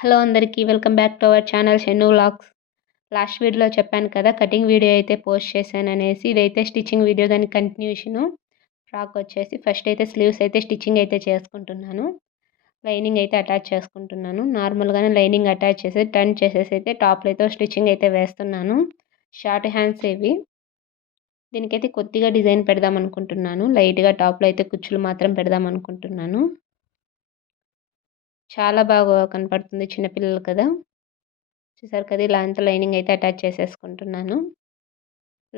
Hello అందరికీ welcome back to our channel Shennu vlogs. Last వీడియోలో చెప్పాను కదా కటింగ్ వీడియో అయితే పోస్ట్ చేశాననేసి. ఇదైతే స్టిచ్చింగ్ వీడియో దాని కంటిన్యూషను. ఫ్రాక్ వచ్చేసి ఫస్ట్ అయితే స్లీవ్స్ అయితే స్టిచ్చింగ్ అయితే చేసుకుంటున్నాను. లైనింగ్ అయితే అటాచ్ చేసుకుంటున్నాను. నార్మల్గానే లైనింగ్ అటాచ్ చేసి టర్న్ చేసేసి అయితే టాప్లో అయితే స్టిచ్చింగ్ అయితే వేస్తున్నాను. షార్ట్ హ్యాండ్స్ ఇవి. దీనికైతే కొద్దిగా డిజైన్ పెడదాం అనుకుంటున్నాను. లైట్గా టాప్లో అయితే కుచ్చులు మాత్రం పెడదాం అనుకుంటున్నాను. చాలా బాగా కనపడుతుంది చిన్నపిల్లలు కదా. చూసారు కదా, ఇలా అంతా లైనింగ్ అయితే అటాచ్ చేసేసుకుంటున్నాను.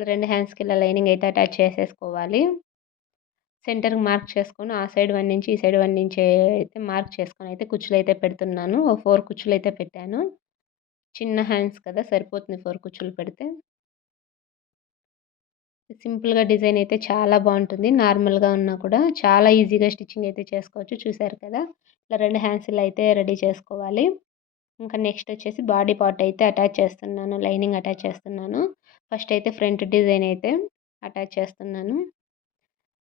రెండు హ్యాండ్స్కి ఇలా లైనింగ్ అయితే అటాచ్ చేసేసుకోవాలి. సెంటర్కి మార్క్ చేసుకొని ఆ సైడ్ 1 నుంచి ఈ సైడ్ 1 నుంచి అయితే మార్క్ చేసుకొని అయితే కుచ్చులు అయితే పెడుతున్నాను. 4 కుచ్చులు అయితే పెట్టాను. చిన్న హ్యాండ్స్ కదా, సరిపోతుంది 4 కుచ్చులు పెడితే. సింపుల్గా డిజైన్ అయితే చాలా బాగుంటుంది. నార్మల్గా ఉన్నా కూడా చాలా ఈజీగా స్టిచ్చింగ్ అయితే చేసుకోవచ్చు. చూసారు కదా, ఇలా 2 హ్యాండ్స్ ఇలా అయితే రెడీ చేసుకోవాలి. ఇంకా నెక్స్ట్ వచ్చేసి బాడీ పార్ట్ అయితే అటాచ్ చేస్తున్నాను. లైనింగ్ అటాచ్ చేస్తున్నాను. ఫస్ట్ అయితే ఫ్రంట్ డిజైన్ అయితే అటాచ్ చేస్తున్నాను.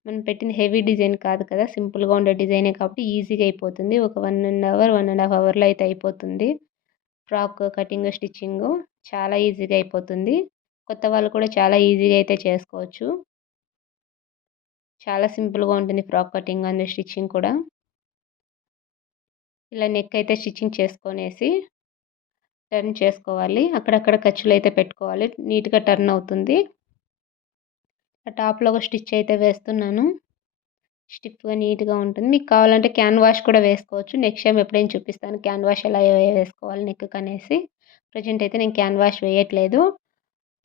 మనం పెట్టింది హెవీ డిజైన్ కాదు కదా, సింపుల్గా ఉండే డిజైనే కాబట్టి ఈజీగా అయిపోతుంది. ఒక 1 అవర్ 1.5 అవర్లో అయితే అయిపోతుంది. ఫ్రాక్ కటింగ్ స్టిచ్చింగ్ చాలా ఈజీగా అయిపోతుంది. కొత్త వాళ్ళు కూడా చాలా ఈజీగా అయితే చేసుకోవచ్చు. చాలా సింపుల్గా ఉంటుంది ఫ్రాక్ కటింగ్ అండ్ స్టిచ్చింగ్ కూడా. ఇలా నెక్ అయితే స్టిచ్చింగ్ చేసుకొనేసి టర్న్ చేసుకోవాలి. అక్కడక్కడ ఖర్చులు అయితే పెట్టుకోవాలి. నీట్గా టర్న్ అవుతుంది. టాప్లో ఒక స్టిచ్ అయితే వేస్తున్నాను. స్టిఫ్గా నీట్గా ఉంటుంది. మీకు కావాలంటే క్యాన్వాష్ కూడా వేసుకోవచ్చు. నెక్స్ట్ టైం ఎప్పుడైనా చూపిస్తాను క్యాన్వాష్ ఎలా వేసుకోవాలి నెక్కి అనేసి. ప్రజెంట్ అయితే నేను క్యాన్వాష్ వేయట్లేదు.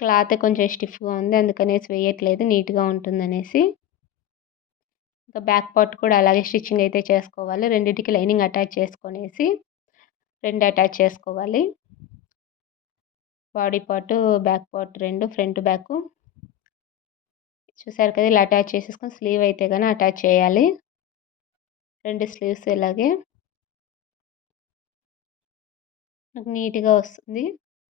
క్లాత్ కొంచెం స్టిఫ్గా ఉంది, అందుకనేసి వేయట్లేదు, నీట్గా ఉంటుందనేసి. ఇంకా బ్యాక్ పార్ట్ కూడా అలాగే స్టిచ్చింగ్ అయితే చేసుకోవాలి. రెండింటికి లైనింగ్ అటాచ్ చేసుకొనేసి 2 అటాచ్ చేసుకోవాలి. Body part back part 2 front back. చూసారు కదా, ఇలా అటాచ్ చేసేసుకొని స్లీవ్ అయితే కానీ అటాచ్ చేయాలి. 2 స్లీవ్స్ ఇలాగే నాకు నీట్గా వస్తుంది.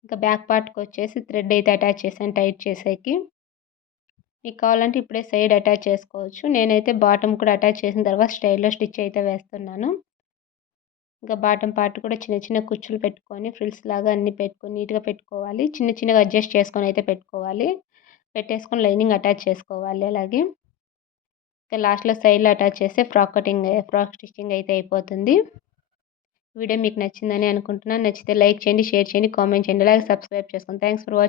ఇంకా బ్యాక్ పార్ట్కి వచ్చేసి థ్రెడ్ అయితే అటాచ్ చేశాను టైట్ చేసేకి. మీకు కావాలంటే ఇప్పుడే సైడ్ అటాచ్ చేసుకోవచ్చు. నేనైతే బాటమ్ కూడా అటాచ్ చేసిన తర్వాత స్టైల్లో స్టిచ్ అయితే వేస్తున్నాను. ఇంకా బాటమ్ పార్ట్ కూడా చిన్న చిన్న కుచ్చులు పెట్టుకొని ఫ్రిల్స్ లాగా అన్నీ పెట్టుకొని నీట్గా పెట్టుకోవాలి. చిన్న చిన్నగా అడ్జస్ట్ చేసుకొని అయితే పెట్టుకోవాలి. పెట్టేసుకొని లైనింగ్ అటాచ్ చేసుకోవాలి. అలాగే ఇంకా లాస్ట్లో సైడ్లో అటాచ్ చేస్తే ఫ్రాక్ స్టిచ్చింగ్ అయితే అయిపోతుంది. వీడియో మీకు నచ్చిందని అనుకుంటున్నాను. నచ్చితే లైక్ చేయండి, షేర్ చేయండి, కామెంట్ చేయండి, అలాగే సబ్స్క్రైబ్ చేసుకోండి. Thanks for watching.